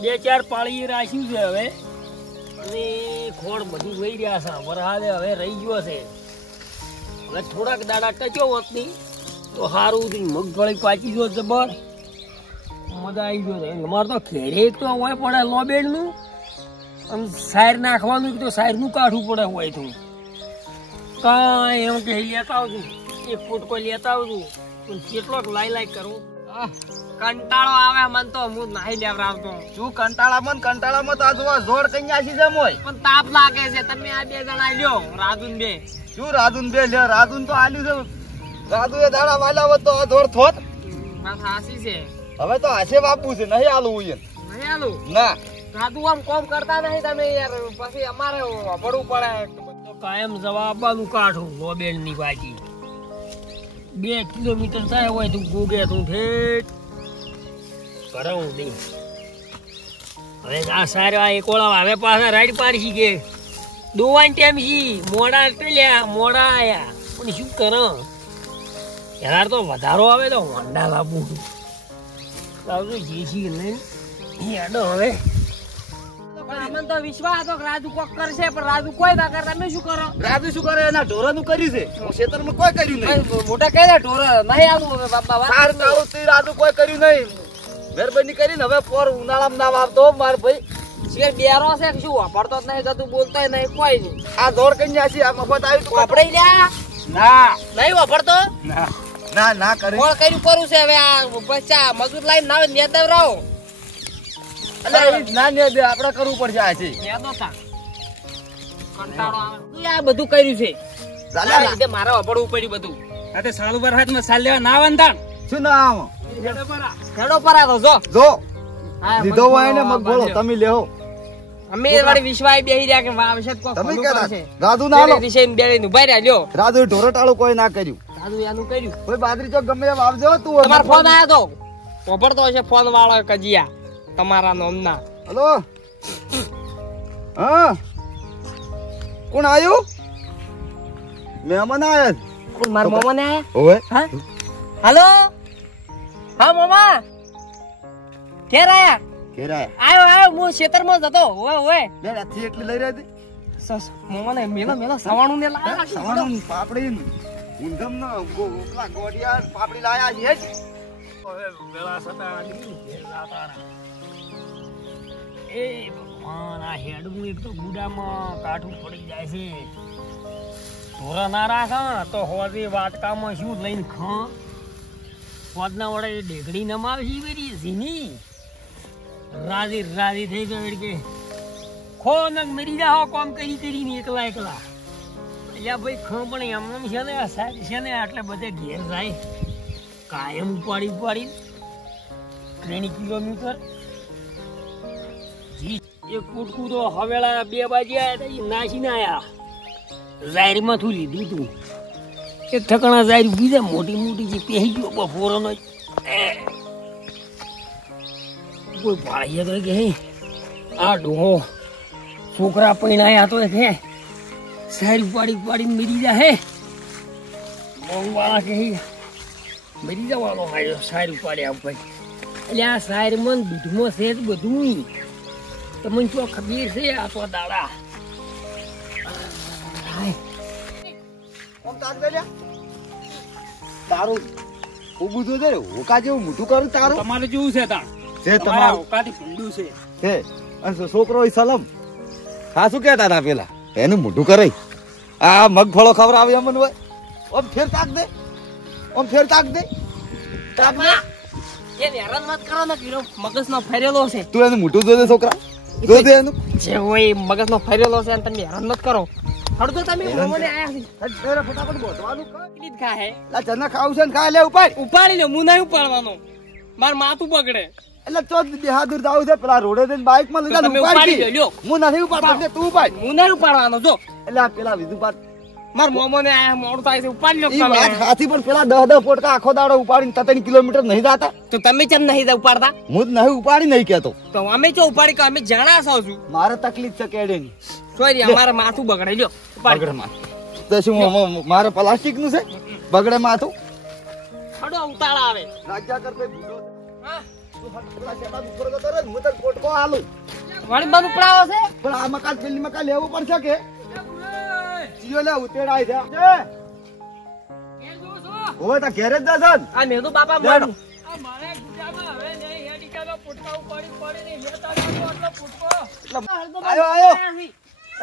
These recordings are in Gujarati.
2-4 પાળી રાખ્યું છે હવે અને ખોળ બધું લઈ રહ્યા છે વરહાદે હવે રહી ગયો છે હવે થોડાક દાડા ટચ્યો હોત નહીં તો સારું મગફળી પાકી ગયો જબર મજા આવી ગયો છે અમારે તો ખેડે તો હોય પડે લોબેડનું આમ સાયર નાખવાનું તો સાયરનું કાઢવું પડે હોય તો કાંઈ એમ કે લેતા આવજો 1 ફૂટ કોઈ લેતા આવજો પણ કેટલોક લાઈ કરું કંટાળો આવે મન તો હું નહીં લેવરાવતો તું કંટાળામાં તો આ જોવા જોડ કઈ આસી જમ હોય પણ તાપ લાગે છે તમે આ 2 જણા લ્યો રાજુન 2 શું રાજુન 2 લે રાજુન તો આલ્યું છે રાજુ એ દાડા વાલા હોત તો આ જોડ થોત વાત હાસી છે હવે તો હાસે બાપુ છે નહીં આલું હોય નહીં આલું ના રાજુ આમ કોમ કરતા નહીં તમે યાર પછી અમારે પડવું પડે તો કાયમ જવાબનું કાઢું લોબેડની બાજી 2 કિલોમીટર થાય હોય તું ગોગે તું ઠેઠ કરાવું નહીં હવે આ સારા એક ઓળા હવે પાછા રાઈડ પાડશી કે દોવાની ટાઈમ છી મોડા પેલ્યા મોડા આયા પણ શું કરો યાર તો વધારો આવે તો હોન્ડા લાવવું લાવજો જેસી લઈને યાડો હવે અમને તો વિશ્વાસ હતો કે રાજુ કોક કરશે પણ રાજુ કોઈ ના કરે તમે શું કરો રાજુ શું કરે એના ઢોરાનું કર્યું છે ખેતરમાં કોઈ કર્યું નહીં મોટા કહે ઢોર નહીં આવું હવે બાપા સાર તારું તે રાજુ કોઈ કર્યું નહીં મહેરબાની કરીને હવે પોર ઉનાળામાં ના વાવતો માર ભાઈ શેર બેરો છે કે શું વાપરતો જ નહીં જતું બોલતોય નહીં કોઈ નહીં આ જોડ કઈ આસી આ મફત આવ્યું તો આપણે લ્યા ના નહીં વાપરતો ના કરે કોણ કર્યું કરું છે હવે આ બચ્ચા મજૂર લાઈન ના આવે નેદ દેવરાવો અલે ના ને દે આપણે કરવું પડશે આ છે નેદો તા કંટાળો આવે તું આ બધું કર્યું છે ચાલે લીધે મારે વાપરવું પડ્યું બધું આ તે સાલ ઉપર હાથમાં સાલ લેવા ના આવતા શું ના આવો ખેડો પર આ તો જો હા લીધો હોય ને મગ બોલો તમે લેહો અમે વાળી વિશ્વાસ બેહી રહ્યા કે વાવશે કોક તમે ખોલું કેતા કરશે. રાજુ ના લો રિશેન બેલીને ઉભા રહ્યા લ્યો રાજુ ઢોરટાળું કોઈ ના કર્યું રાજુ યાનું કર્યું કોઈ બાદરી ચોક ગમે એમ આવજો તું તમારો ફોન આયો તો વાપરતો હશે ફોન વાળો કજિયા તમારા નામના હલો હા કોણ આયું મહેમાન આયા કોણ મારા મામા ને આયા ઓય હા હાલો હા મામા કેર આયા કેરાય આયો હું ખેતરમાં જતો ઓય ઓય લે રાતી એટલી લઈ રહી સસ મામા ને મેલા સવાણું ને લાયા સવાણું પાપડી ઊંધમ ન ઓકલા ગોડિયા પાપડી લાયા છે જ હવે વેળા સતા એ ભગવાન આ હેડવું એક તો ગુડામાં કાઠું પડી જાય છે ઢોરા ના રાખા તો હોદી વાટકામાં શું લઈને ખા હોદના વડે ડેગડી નમાવી વેરી ઝીની રાજી થઈ ગયો કે ખો નગ મરી જાઓ કામ કરીને એકલા એટલે ભાઈ ખો પણ એમ છે ને આ સાહેબ છે ને એટલે બધે ઘેર જાય કાયમ ઉપાડી 3 કિલોમીટર એક કૂટકું તો હવેળા 2 બાજુ આવ્યા નાસીને આવ્યા જાહેરમાં થું લીધું તું એક ઠકણા જાહેર બીજા મોટી જે પહેરી ગયો બપોરનો કોઈ ભાળીએ તો કે આ ડોહો છોકરા પૈણાયા તો કે સાહેર ઉપાડીને મરી જાય મોંઘવાળા કે મરી જવાનો આવ્યો સાહેર ઉપાડ્યા ઉપર એટલે આ સાહેરમાં દૂધમાં છે જ બધું તમને શું ખબર છે આ તો દાડા તારું ઉભું તો છે હોકા જેવું મોટું કરું તારું તમારે જેવું છે તા છે તમારું ઓકાથી ભૂંડું છે છે અને છોકરો સલમ હા શું કહેતા હતા પેલા એનું મોઢું કરે આ મગફળો ખવડાવે એમ હોય ઓમ ફેર તાક દે એ હેરાન મત કરો ને કીરો મગજનો ફરેલો છે તું એનું મોઢું જોજે છોકરા જોજે એનું જે હોય મગજનો ફરેલો છે અને તમે હેરાન મત કરો હડતો તમે મોમને આયા છે ફટાફટ બોતવાનું કર કેટલી જ ખા હે લા ચના ખાવ છે ને ખા લે ઉપાડ ઉપાડી લે હું નહીં ઉપાડવાનો માર માથું બગડે એટલે તો બહાદુર જાવ છે પેલા રોડે જઈને બાઇક માં લઈ તમે ઉપાડી ઉપાડી લ્યો હું નથી ઉપાડતો એટલે તું ઉપાડ હું નહીં ઉપાડવાનો જો એટલે આ પેલા વિધુ પાડ માર મોમોને આયા મોડું થાય છે ઉપાડી લ્યો ઈ વાત તમે હાથી પણ પેલા 10 પોટકા આખો દાડો ઉપાડીને 3 કિલોમીટર નહીં જાતા તો તમે કેમ નહીં ઉપાડતા હું જ નહીં ઉપાડી નહીં કેતો તો અમે ચો ઉપાડી કે અમે જાણા છો છું મારે તકલીફ છે કેડેની સોરી અમારે માથું બગડે લ્યો ઉપાડી બગડે માથું તો શું મારે પ્લાસ્ટિક નું છે બગડે માથું ખડો ઉતાળા આવે રાજા કર ભાઈ બુડો હા તું પેલા શેડા ઉપર ગતો રે હું તને પોટકો તો આલું વળી બધું પડાવો છે પણ આ મકાન પેલી મકાન લેવું પડશે કે જીઓ લે ઉતેડાય છે હવે તો ઘેર જ જશે ને. આ મેદુ બાપા જાણો. મન મારે ગુજામાં હવે નહીં હેડી ચાલો પુટકા ઉપાડી પડી ને લેતા જજો આટલો પુટકો. આયો આયો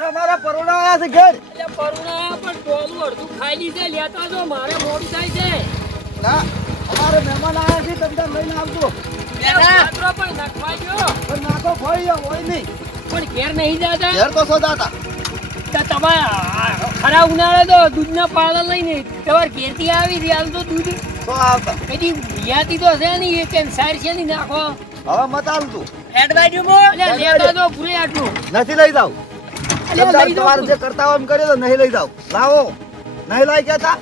એ મારા પરોડા આયા છે ઘેર. એટલે પરુણા પણ ટોલું અડધું ખાઈ લીધે લેતા જો મારે મોડું થાય છે. ના અમારે મહેમાન આયા છે તમને લઈને આવજો. પાત્રો પણ નાખવા દ્યો. પણ નાખો ભાઈ હોય નહીં. પણ ઘેર નહીં જાતા ઘેર તો સોદાતા. તો તમારે ખરા ઉનાળે તો દૂધના પાલા લઈને તમારે ઘેરથી આવી રહ્યા તો દૂધ તો આવતા. કદી યાતી તો છે નહીં એ કેમ સાર છે નહીં નાખો હવે મત આલતું. એડવાઇઝમાં એટલે લેતા તો પૂરે આટલું નથી લઈ જાવ. અલ્યા લઈ જાઉં. તમારે જે કરતા હોય એમ કરી દો નહીં લઈ જાવ. લાવો નહીં લઈ ગયા તા.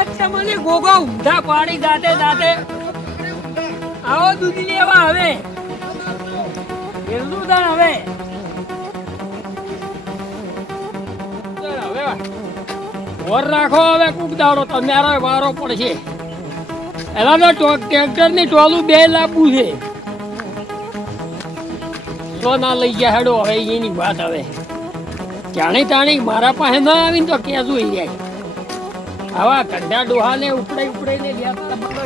અચ્છા મને ગોગો ઊંધા પાડી દાતે દાતે આવો દૂધ લેવા હવે એટલું દાણ હવે ચાલ હવે વર રાખો હવે કુક દાડો તમારો વારો પડશે એલા તો ટ્રેક્ટર ની ટોલું બે લાવવું છે તો ના લઈ ગયા હેડો હવે એની વાત હવે જાણી તાણી મારા પાસે ના આવીને તો કેજું એ જાય આવા કંઢા ડોહાને ઉપડાઈને લેતા બોલો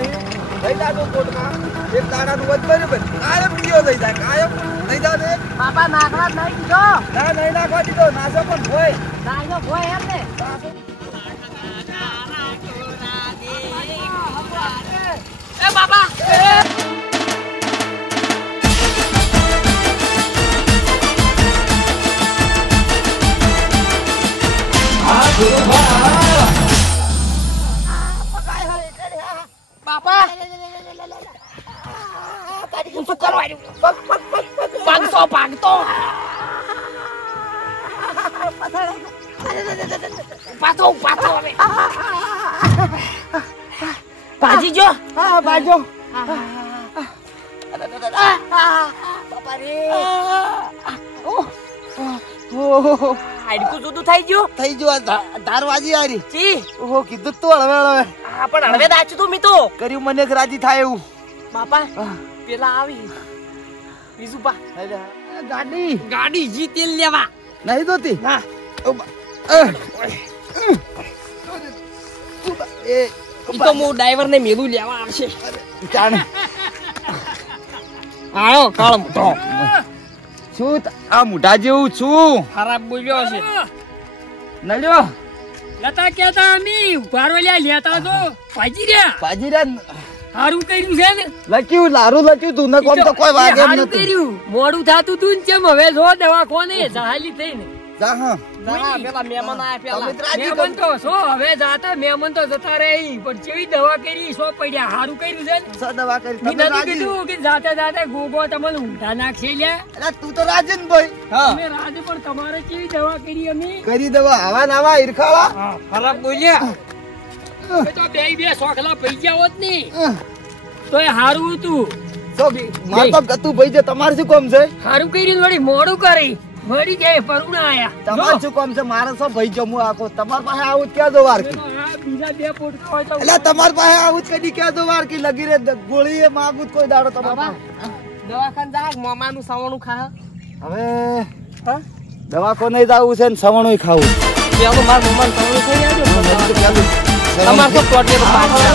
લઈ જાજો કોટમાં. એક દાડાનું વધ બરાબર. કાયમ પીયો લઈ જાય. કાયમ લઈ જાજે. બાપા નાખવા જ નહીં દીધો ના નહીં નાખવા દીધો. નાસો પણ હોય. નાઈનો ભોય એમ ને એ બાપા બાપા હું શું કરવા ભાગતો ભાગતો પાછો પાછો હવે ભાજી જો હા બાજો. બાપા રે હાડકું જુદું થઈ ગયું થઈ ગયો ધારવાજી આરી. ચી ઓહો કીધું તું હળવે હા પણ હળવે દાચું તું મીતો કર્યું મને એક રાજી થાય એવું. બાપા પેલા આવી બીજું પા ગાડી ગાડી જીતી લેવા નહીં દોતી. ના એ ઈ તો હું ડ્રાઈવર ને મેલું લેવા આવશે જાણે આયો કાળ મોટો શું આ મુઢા જેવું છું ખરાબ બોલ્યો છે નડ્યો લેતા કેતા અમી ઉભારો લેતા તો ભાજી રહ્યા બાજીરા સારું કર્યું છે ને લખ્યું લારું લખ્યું તું ને કોમ તો કોઈ વાગે એમ સારું નથી. કર્યું મોડું થાતું તું ને કેમ હવે જો દવા કોને જહાલી થઈને જા હા ના પેલા મહેમાન આયા તમે પેલા રાજી મહેમાન તો સો હવે જાતા મહેમાન તો જતા રહે પણ કેવી દવા કરી સો પડ્યા સારું કર્યું છે ને સ દવા કરી મેં તમે નથી રાજી. કીધું કે જાતે જાતે ગોગો તમને ઊંધા નાખશે લ્યા અલા તું તો રાજી ને ભાઈ. હા અમે રાજે પણ તમારે કેવી દવા કરી અમે કરી દવા આવા નાવા ઈરખાળા. ખરાબ બોલ્યા અમે તો બે સોખલા પૈસા હોત નહીં તો એ સારું હતું તો માર તો ગતું ભાઈ છે તમારે શું કામ છે સારું કર્યું વળી મોડું કરી વળી જાય પરુણા આયા તમારે શું કામ છે મારે શું ભાઈ છે હું આખો તમાર પાસે આવું જ ક્યાં દો વાર કી બીજા બે પોટકા હોય તો એટલે તમાર પાસે આવું જ કદી ક્યાં દો વાર કી લગી રે ગોળી એ માગું જ કોઈ દાડો તમાર બાબા પાસે. દવાખાન જા મામાનું સાવણું ખા હવે હા દવાખો નહીં જાવું છે ને સવણું ખાવું પેલું માર મમ્માનું સાવણું થઈ આવ્યું પેલું તમાર તો ટોટલી તો પાછળ